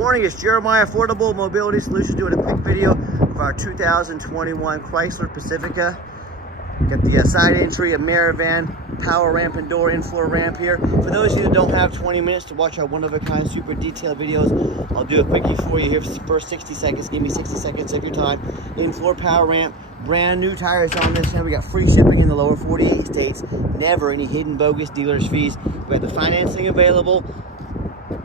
Morning, it's Jeremiah Affordable Mobility Solutions doing a quick video of our 2021 Chrysler Pacifica. Got the side entry, a mirror van, power ramp and door, in-floor ramp here. For those of you that don't have 20 minutes to watch our one-of-a-kind super detailed videos, I'll do a quickie for you here for the first 60 seconds. Give me 60 seconds of your time. In-floor power ramp, brand new tires on this, and we got free shipping in the lower 48 states. Never any hidden bogus dealer's fees. We have the financing available.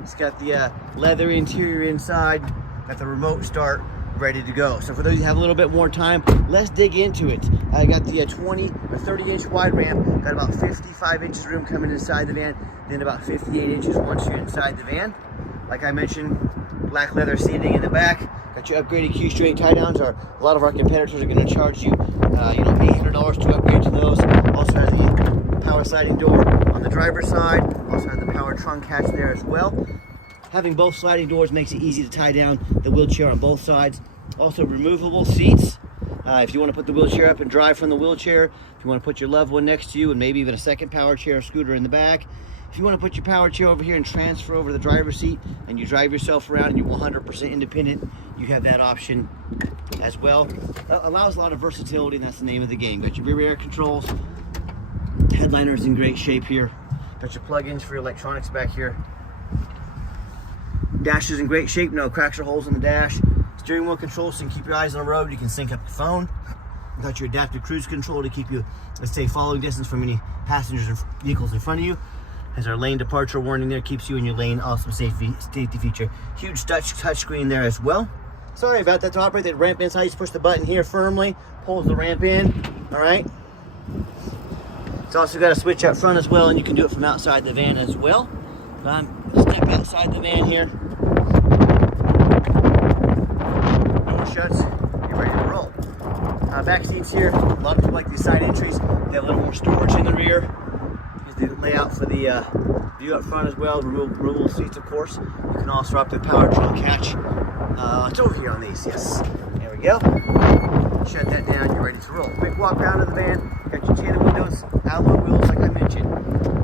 It's got the leather interior inside, got the remote start ready to go. So for those who have a little bit more time, let's dig into it. I got the 20 or 30 inch wide ramp, got about 55 inches room coming inside the van, then about 58 inches once you're inside the van. Like I mentioned, black leather seating in the back, got your upgraded Q-string tie downs. A lot of our competitors are going to charge you, $800 to upgrade to those. Also has the power sliding door on the driver's side, also has the power trunk hatch there as well. Having both sliding doors makes it easy to tie down the wheelchair on both sides. Also removable seats. If you want to put the wheelchair up and drive from the wheelchair, if you want to put your loved one next to you and maybe even a second power chair or scooter in the back. If you want to put your power chair over here and transfer over to the driver's seat and you drive yourself around and you're 100% independent, you have that option as well. Allows a lot of versatility, and that's the name of the game. Got your rear air controls. Headliner's in great shape here. Got your plug-ins for your electronics back here. Dash is in great shape, no cracks or holes in the dash. Steering wheel control, so you can keep your eyes on the road. You can sync up your phone. You got your adaptive cruise control to keep you, let's say, following distance from any passengers or vehicles in front of you. Has our lane departure warning there, keeps you in your lane. Awesome safety feature. Huge touch screen there as well. Sorry about that. To operate that ramp inside, you just push the button here firmly, pulls the ramp in. All right. It's also got a switch up front as well, and you can do it from outside the van as well. Step outside the van here. Door shuts. You're ready to roll. Back seats here. A lot of people like these side entries. They have a little more storage in the rear. Here's the layout for the view up front as well. Removable seats, of course. You can also drop the power trunk hatch. It's over here on these. Yes. There we go. Shut that down. You're ready to roll. Quick walk around in the van. Got your tinted windows, alloy wheels, like I mentioned.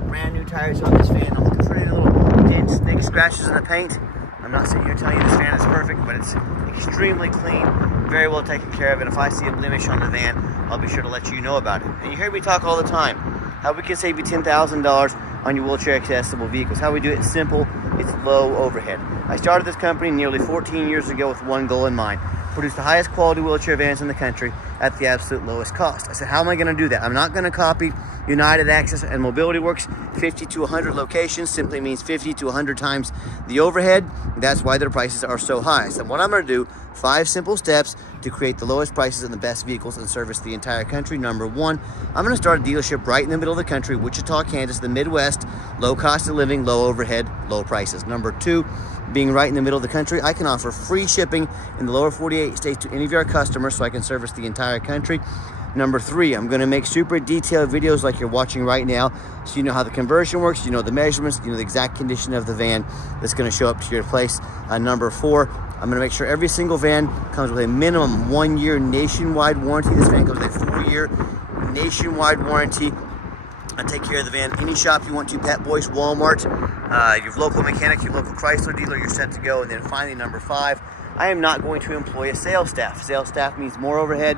Brand new tires on this van. I'm looking for any little dents, nicks, scratches in the paint. I'm not sitting here telling you this van is perfect, but it's extremely clean, very well taken care of. And if I see a blemish on the van, I'll be sure to let you know about it. And you hear me talk all the time how we can save you $10,000 on your wheelchair accessible vehicles. How we do it is simple. It's low overhead. I started this company nearly 14 years ago with one goal in mind: produce the highest quality wheelchair vans in the country at the absolute lowest cost. I said, how am I going to do that? I'm not going to copy United Access and Mobility Works. 50 to 100 locations simply means 50 to 100 times the overhead. That's why their prices are so high. So what I'm going to do, 5 simple steps to create the lowest prices and the best vehicles and service the entire country. Number 1, I'm going to start a dealership right in the middle of the country, Wichita, Kansas, the Midwest. Low cost of living, low overhead, low prices. Number 2, being right in the middle of the country, I can offer free shipping in the lower 48 states to any of our customers, so I can service the entire country. Number 3, I'm going to make super detailed videos like you're watching right now, so you know how the conversion works, you know the measurements, you know the exact condition of the van that's going to show up to your place. Number 4, I'm going to make sure every single van comes with a minimum 1-year nationwide warranty. This van comes with a 4-year nationwide warranty. I take care of the van any shop you want to: Pet Boys, Walmart, your local mechanic, your local Chrysler dealer. You're set to go. And then finally, number 5, I am not going to employ a sales staff. Sales staff means more overhead.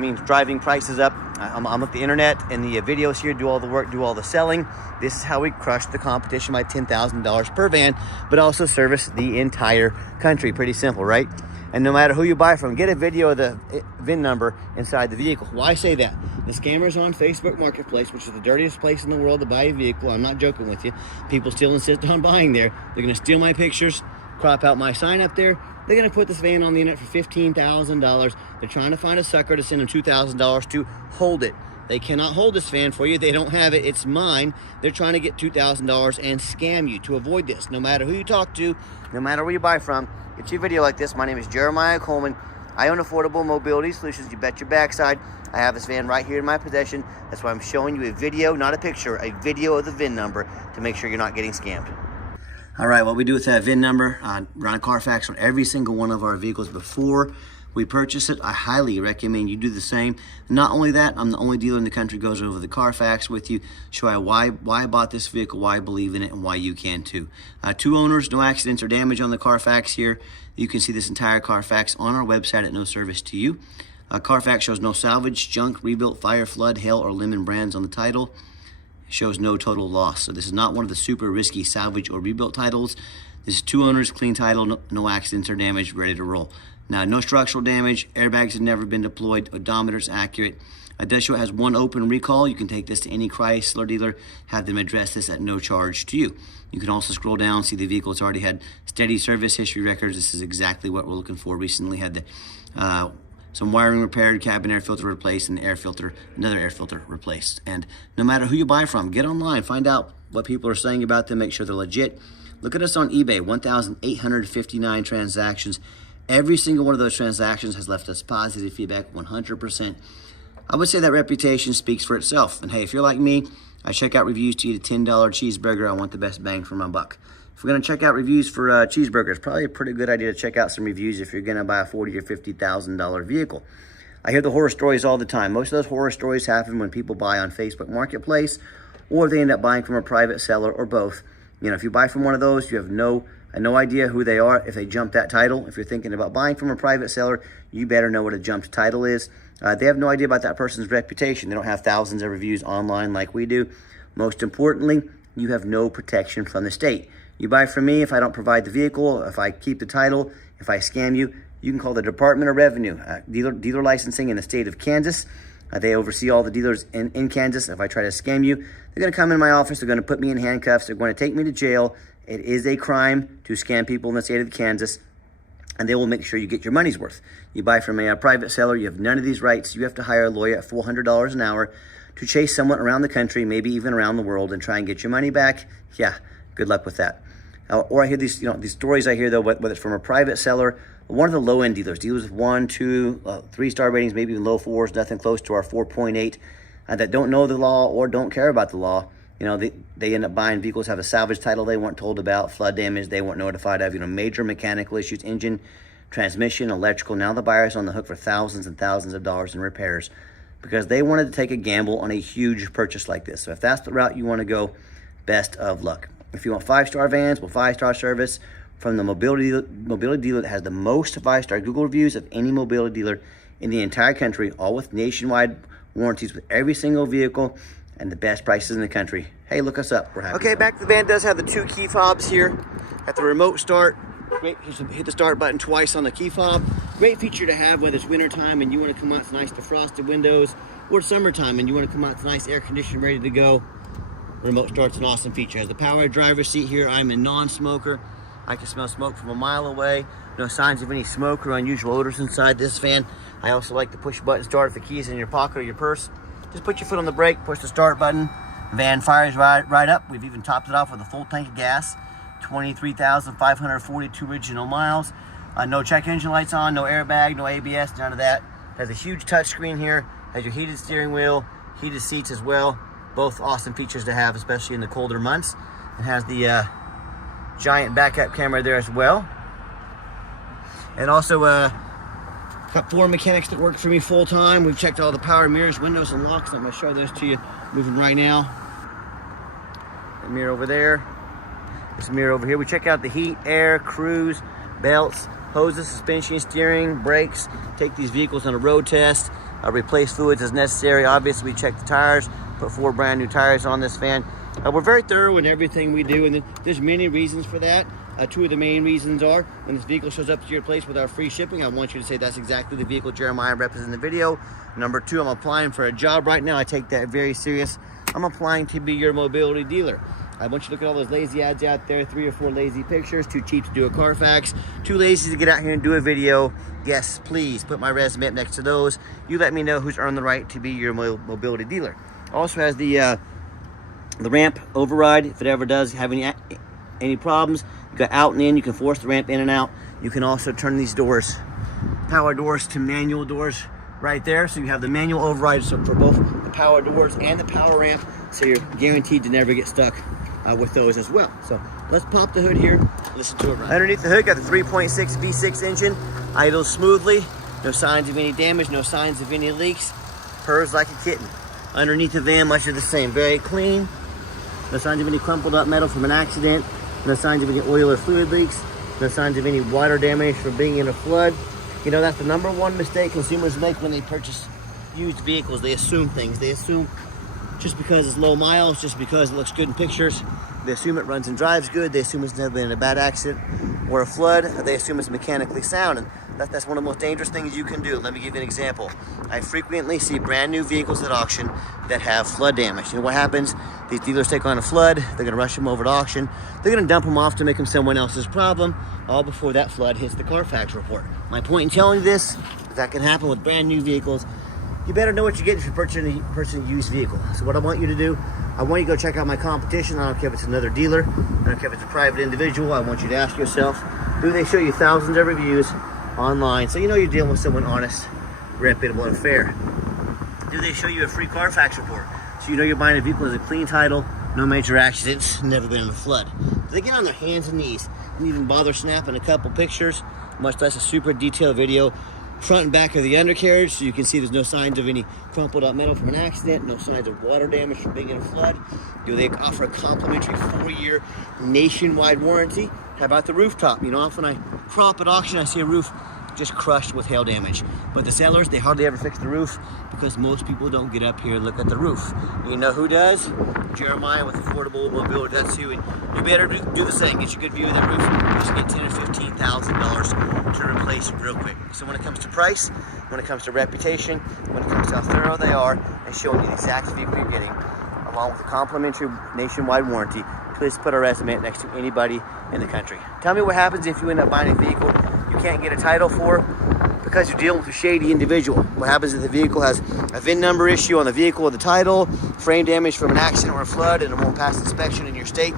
Means driving prices up. I'm on the internet and the videos here, do all the work, do all the selling. This is how we crush the competition by $10,000 per van, but also service the entire country. Pretty simple, right? And no matter who you buy from, get a video of the VIN number inside the vehicle. Why say that? The scammers on Facebook Marketplace, which is the dirtiest place in the world to buy a vehicle. I'm not joking with you. People still insist on buying there. They're going to steal my pictures, crop out my sign up there. They're going to put this van on the internet for $15,000. They're trying to find a sucker to send them $2,000 to hold it. They cannot hold this van for you. They don't have it. It's mine. They're trying to get $2,000 and scam you. To avoid this, no matter who you talk to, no matter where you buy from, get you a video like this. My name is Jeremiah Coleman. I own Affordable Mobility Solutions. You bet your backside. I have this van right here in my possession. That's why I'm showing you a video, not a picture, a video of the VIN number to make sure you're not getting scammed. All right, what we do with that VIN number, run a Carfax on every single one of our vehicles before we purchased it. I highly recommend you do the same. Not only that, I'm the only dealer in the country who goes over the Carfax with you, show you why I bought this vehicle, why I believe in it, and why you can too. 2 owners, no accidents or damage on the Carfax here. You can see this entire Carfax on our website at no service to you. Carfax shows no salvage, junk, rebuilt, fire, flood, hail, or lemon brands on the title. It shows no total loss. So this is not one of the super risky salvage or rebuilt titles. This is 2 owners, clean title, no accidents or damage, ready to roll. Now, no structural damage, airbags have never been deployed, odometer's accurate. Does show it has 1 open recall. You can take this to any Chrysler dealer, have them address this at no charge to you. You can also scroll down, see the vehicle's already had steady service history records. This is exactly what we're looking for. Recently had the some wiring repaired, cabin air filter replaced, and another air filter replaced. And no matter who you buy from, get online, find out what people are saying about them, make sure they're legit. Look at us on eBay, 1,859 transactions. Every single one of those transactions has left us positive feedback, 100%. I would say that reputation speaks for itself. And hey, if you're like me, I check out reviews to eat a $10 cheeseburger. I want the best bang for my buck. If we're gonna check out reviews for cheeseburgers, probably a pretty good idea to check out some reviews if you're gonna buy a $40,000 or $50,000 vehicle. I hear the horror stories all the time. Most of those horror stories happen when people buy on Facebook Marketplace, or they end up buying from a private seller, or both. You know, if you buy from one of those, you have no idea who they are if they jump that title. If you're thinking about buying from a private seller, you better know what a jumped title is. They have no idea about that person's reputation. They don't have thousands of reviews online like we do. Most importantly, you have no protection from the state. You buy from me, if I don't provide the vehicle, if I keep the title, if I scam you, you can call the Department of Revenue, dealer licensing in the state of Kansas. They oversee all the dealers in Kansas. If I try to scam you, they're gonna come in my office, they're gonna put me in handcuffs, they're gonna take me to jail. It is a crime to scam people in the state of Kansas, and they will make sure you get your money's worth. You buy from a private seller, you have none of these rights. You have to hire a lawyer at $400 an hour to chase someone around the country, maybe even around the world, and try and get your money back. Yeah, good luck with that. Or I hear these, these stories I hear though, whether it's from a private seller, one of the low-end dealers with 1, 2, 3-star ratings, maybe even low 4s, nothing close to our 4.8, that don't know the law or don't care about the law. They end up buying vehicles, have a salvage title they weren't told about, flood damage they weren't notified of, major mechanical issues, engine, transmission, electrical. Now the buyer's on the hook for thousands and thousands of dollars in repairs because they wanted to take a gamble on a huge purchase like this. So if that's the route you want to go, best of luck. If you want 5-star vans with 5-star service from the mobility dealer that has the most 5-star Google reviews of any mobility dealer in the entire country, all with nationwide warranties with every single vehicle and the best prices in the country. Hey, look us up. We're happy. Okay, back to the van. Does have the 2 key fobs here at the remote start. Great, hit the start button twice on the key fob. Great feature to have whether it's wintertime and you want to come out, it's nice defrosted windows, or summertime and you want to come out, it's nice air conditioning, ready to go. Remote start's an awesome feature. Has the power driver's seat here. I'm a non-smoker. I can smell smoke from a mile away. No signs of any smoke or unusual odors inside this van. I also like the push button start if the key's in your pocket or your purse. Just put your foot on the brake, push the start button. Van fires right up. We've even topped it off with a full tank of gas. 23,542 original miles. No check engine lights on, no airbag, no ABS, none of that. Has a huge touchscreen here. Has your heated steering wheel, heated seats as well. Both awesome features to have, especially in the colder months. It has the giant backup camera there as well. And also got 4 mechanics that work for me full time. We've checked all the power mirrors, windows, and locks. I'm gonna show those to you moving right now. The mirror over there. This mirror over here. We check out the heat, air, cruise, belts, hoses, suspension, steering, brakes. Take these vehicles on a road test. Replace fluids as necessary. Obviously, we check the tires. Put 4 brand new tires on this van. We're very thorough in everything we do, and there's many reasons for that. 2 of the main reasons are when this vehicle shows up to your place with our free shipping, I want you to say that's exactly the vehicle Jeremiah represents in the video. Number 2, I'm applying for a job right now. I take that very serious. I'm applying to be your mobility dealer. I want you to look at all those lazy ads out there, 3 or 4 lazy pictures, too cheap to do a Carfax, too lazy to get out here and do a video. Yes, please put my resume up next to those. You let me know who's earned the right to be your mobility dealer. Also has the ramp override. If it ever does have any problems, you got out and in. You can force the ramp in and out. You can also turn these doors, power doors, to manual doors right there. So you have the manual override for both the power doors and the power ramp. So you're guaranteed to never get stuck with those as well. So let's pop the hood here. Listen to it right. Underneath the hood, got the 3.6 V6 engine. Idles smoothly. No signs of any damage, no signs of any leaks. Purrs like a kitten. Underneath the van, much of the same. Very clean. No signs of any crumpled up metal from an accident. No signs of any oil or fluid leaks. No signs of any water damage from being in a flood. You know, that's the #1 mistake consumers make when they purchase used vehicles. They assume things. They assume just because it's low miles, just because it looks good in pictures, they assume it runs and drives good. They assume it's never been in a bad accident or a flood. They assume it's mechanically sound. And that's one of the most dangerous things you can do. Let me give you an example. I frequently see brand new vehicles at auction that have flood damage. You know what happens? These dealers take on a flood. They're gonna rush them over to auction. They're gonna dump them off to make them someone else's problem, all before that flood hits the Carfax report. My point in telling you this is that can happen with brand new vehicles. You better know what you're getting if you're purchasing a used vehicle. So what I want you to do, I want you to go check out my competition. I don't care if it's another dealer. I don't care if it's a private individual. I want you to ask yourself, do they show you thousands of reviews online so you know you're dealing with someone honest, reputable, and fair? Do they show you a free Carfax report so you know you're buying a vehicle with a clean title, no major accidents, never been in a flood? Do they get on their hands and knees and even bother snapping a couple pictures, much less a super detailed video, front and back of the undercarriage, so you can see there's no signs of any crumpled up metal from an accident, no signs of water damage from being in a flood? Do they offer a complimentary 4-year nationwide warranty? How about the rooftop? You know, often I prop at auction, I see a roof just crushed with hail damage. But the sellers, they hardly ever fix the roof because most people don't get up here and look at the roof. You know who does? Jeremiah with Affordable Mobility. That's who. And you better do the same. Get you a good view of that roof. Just get $10,000 or $15,000 to replace it real quick. So when it comes to price, when it comes to reputation, when it comes to how thorough they are, and showing you the exact vehicle you're getting, along with a complimentary nationwide warranty, please put our estimate next to anybody in the country. Tell me what happens if you end up buying a vehicle you can't get a title for because you're dealing with a shady individual. What happens if the vehicle has a VIN number issue on the vehicle or the title, frame damage from an accident or a flood, and it won't pass inspection in your state?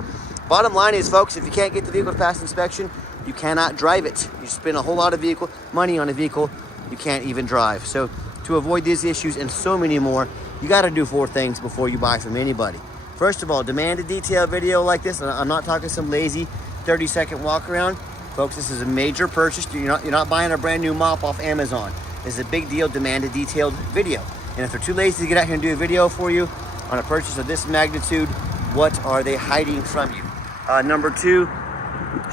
Bottom line is, folks, if you can't get the vehicle to pass inspection, you cannot drive it. You spend a whole lot of money on a vehicle you can't even drive. So to avoid these issues and so many more, you got to do 4 things before you buy from anybody. First of all, demand a detailed video like this. And I'm not talking some lazy 30-second walk around. Folks, this is a major purchase. You're not buying a brand new mop off Amazon. This is a big deal. Demand a detailed video. And if they're too lazy to get out here and do a video for you on a purchase of this magnitude, what are they hiding from you? Number 2,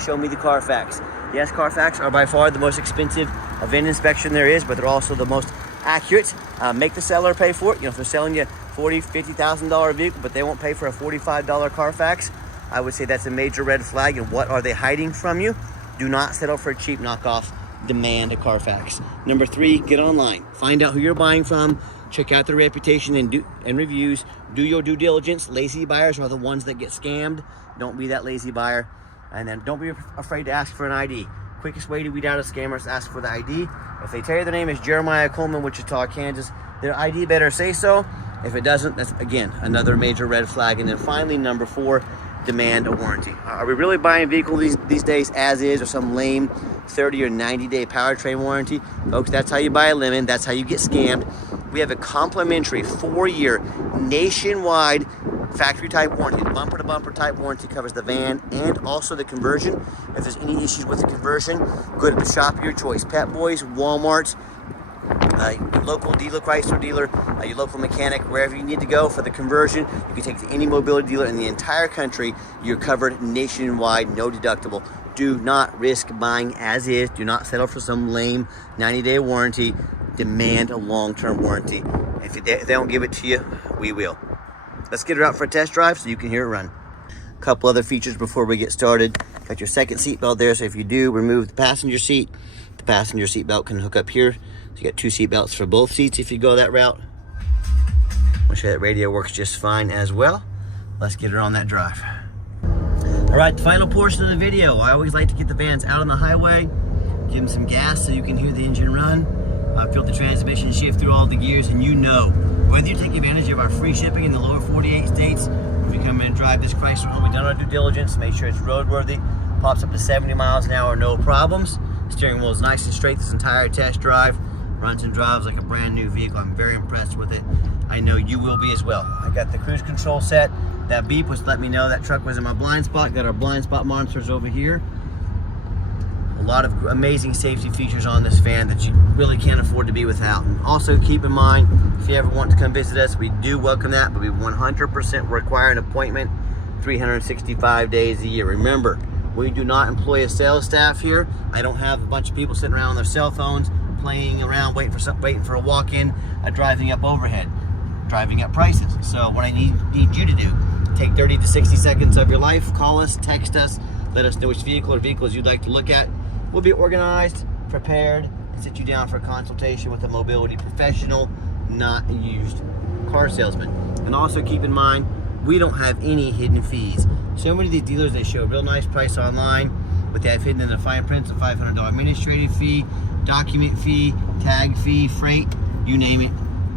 show me the Carfax. Yes, Carfax are by far the most expensive VIN inspection there is, but they're also the most accurate. Make the seller pay for it. You know, if they're selling you $40,000, $50,000 vehicle, but they won't pay for a $45 Carfax, I would say that's a major red flag. And what are they hiding from you? Do not settle for a cheap knockoff. Demand a Carfax. Number 3, get online. Find out who you're buying from. Check out their reputation and reviews. Do your due diligence. Lazy buyers are the ones that get scammed. Don't be that lazy buyer. And then don't be afraid to ask for an ID. Quickest way to weed out a scammer is ask for the ID. If they tell you their name is Jeremiah Coleman, Wichita, Kansas, their ID better say so. If it doesn't, that's, again, another major red flag. And then finally, number 4, demand a warranty. Are we really buying vehicles these days as is, or some lame 30 or 90-day powertrain warranty? Folks, that's how you buy a lemon. That's how you get scammed. We have a complimentary 4-year nationwide factory type warranty. Bumper to bumper type warranty covers the van and also the conversion. If there's any issues with the conversion, go to the shop of your choice. Pep Boys, Walmart, your local dealer, Chrysler dealer, your local mechanic, wherever you need to go for the conversion. You can take to any mobility dealer in the entire country. You're covered nationwide, no deductible. Do not risk buying as is. Do not settle for some lame 90-day warranty. Demand a long-term warranty. If they don't give it to you, we will. Let's get her out for a test drive so you can hear it run. A couple other features before we get started. Got your second seat belt there, so if you do remove the passenger seat belt can hook up here. So you got 2 seat belts for both seats if you go that route. I'll show you that radio works just fine as well. Let's get her on that drive. All right, the final portion of the video. I always like to get the vans out on the highway, give them some gas so you can hear the engine run. Feel the transmission shift through all the gears, and you know, whether you take advantage of our free shipping in the lower 48 states, or if you come in and drive this Chrysler home, we've done our due diligence, make sure it's roadworthy, pops up to 70 miles an hour, no problems. Steering wheel is nice and straight this entire test drive. Runs and drives like a brand new vehicle. I'm very impressed with it. I know you will be as well. I got the cruise control set. That beep was letting me know that truck was in my blind spot. Got our blind spot monitors over here. A lot of amazing safety features on this van that you really can't afford to be without. And also keep in mind, if you ever want to come visit us, we do welcome that, but we 100% require an appointment 365 days a year. Remember, we do not employ a sales staff here. I don't have a bunch of people sitting around on their cell phones, playing around, waiting for a walk-in, driving up overhead, driving up prices. So what I need you to do, take 30 to 60 seconds of your life, call us, text us, let us know which vehicle or vehicles you'd like to look at. We'll be organized, prepared, and sit you down for a consultation with a mobility professional, not a used car salesman. And also keep in mind, we don't have any hidden fees. So many of these dealers, they show a real nice price online, but they have hidden in the fine print a $500 administrative fee, document fee, tag fee, freight, you name it,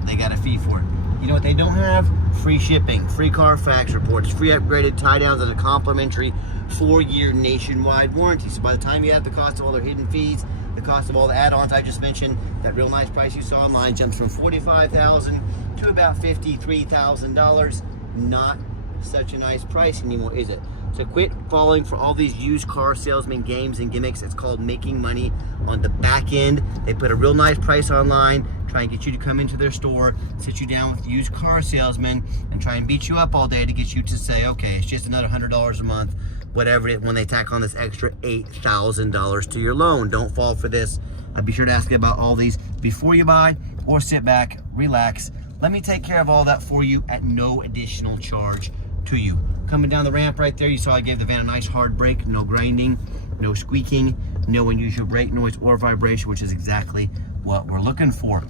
they got a fee for it. You know what they don't have? Free shipping, free Carfax reports, free upgraded tie downs, and a complimentary 4-year nationwide warranty. So by the time you have the cost of all their hidden fees, the cost of all the add-ons I just mentioned, that real nice price you saw online jumps from $45,000 to about $53,000. Not such a nice price anymore, is it? So quit falling for all these used car salesman games and gimmicks. It's called making money on the back end. They put a real nice price online, try and get you to come into their store, sit you down with used car salesmen, and try and beat you up all day to get you to say, okay, it's just another $100 a month, whatever it is, when they tack on this extra $8,000 to your loan. Don't fall for this. Be sure to ask about all these before you buy, or sit back, relax. Let me take care of all that for you at no additional charge to you. Coming down the ramp right there, you saw I gave the van a nice hard brake, no grinding, no squeaking, no unusual brake noise or vibration, which is exactly what we're looking for.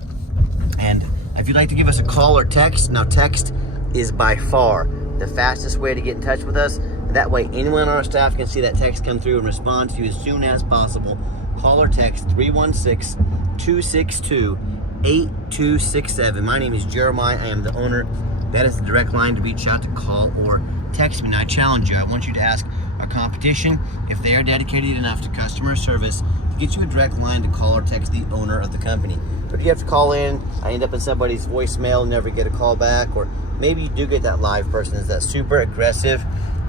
And if you'd like to give us a call or text, now text is by far the fastest way to get in touch with us. That way anyone on our staff can see that text come through and respond to you as soon as possible. Call or text 316-262-8267. My name is Jeremiah. I am the owner. That is the direct line to reach out, to call or text me. Now I challenge you. I want you to ask our competition if they are dedicated enough to customer service to get you a direct line to call or text the owner of the company. But if you have to call in, I end up in somebody's voicemail, never get a call back, or maybe you do get that live person. Is that super aggressive,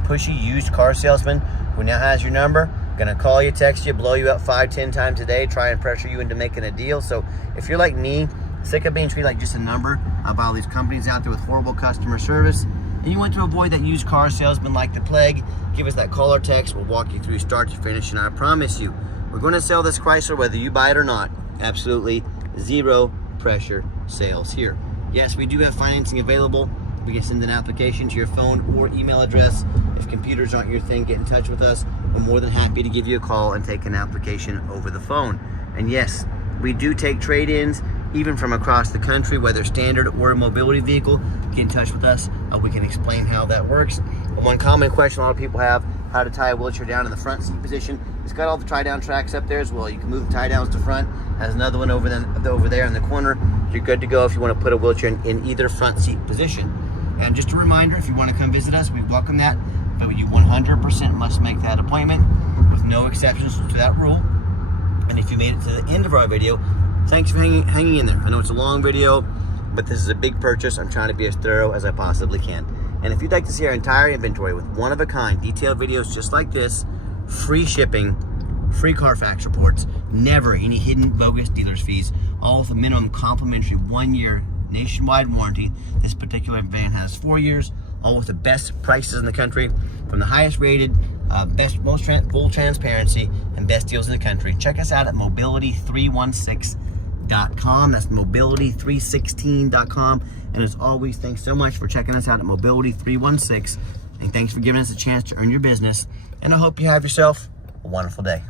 pushy used car salesman who now has your number, gonna call you, text you, blow you up 5-10 times a day, try and pressure you into making a deal. So if you're like me, sick of being treated like just a number by all these companies out there with horrible customer service, and you want to avoid that used car salesman like the plague, give us that call or text. We'll walk you through start to finish, and I promise you, we're going to sell this Chrysler whether you buy it or not. Absolutely zero pressure sales here. Yes, we do have financing available. We can send an application to your phone or email address. If computers aren't your thing, get in touch with us. We're more than happy to give you a call and take an application over the phone. And yes, we do take trade-ins, even from across the country, whether standard or a mobility vehicle. Get in touch with us. We can explain how that works. And one common question a lot of people have, how to tie a wheelchair down in the front seat position. It's got all the tie-down tracks up there as well. You can move the tie-downs to front. Has another one over there in the corner. You're good to go if you want to put a wheelchair in either front seat position. And just a reminder, if you want to come visit us, we welcome that, but you 100% must make that appointment, with no exceptions to that rule. And if you made it to the end of our video, thanks for hanging in there. I know it's a long video, but this is a big purchase. I'm trying to be as thorough as I possibly can. And if you'd like to see our entire inventory with one-of-a-kind detailed videos just like this, free shipping, free Carfax reports, never any hidden bogus dealer's fees, all with a minimum complimentary 1-year nationwide warranty. This particular van has 4 years, all with the best prices in the country, from the highest rated, full transparency, and best deals in the country. Check us out at mobility316.com. That's mobility316.com. And as always, thanks so much for checking us out at Mobility316, and thanks for giving us a chance to earn your business. And I hope you have yourself a wonderful day.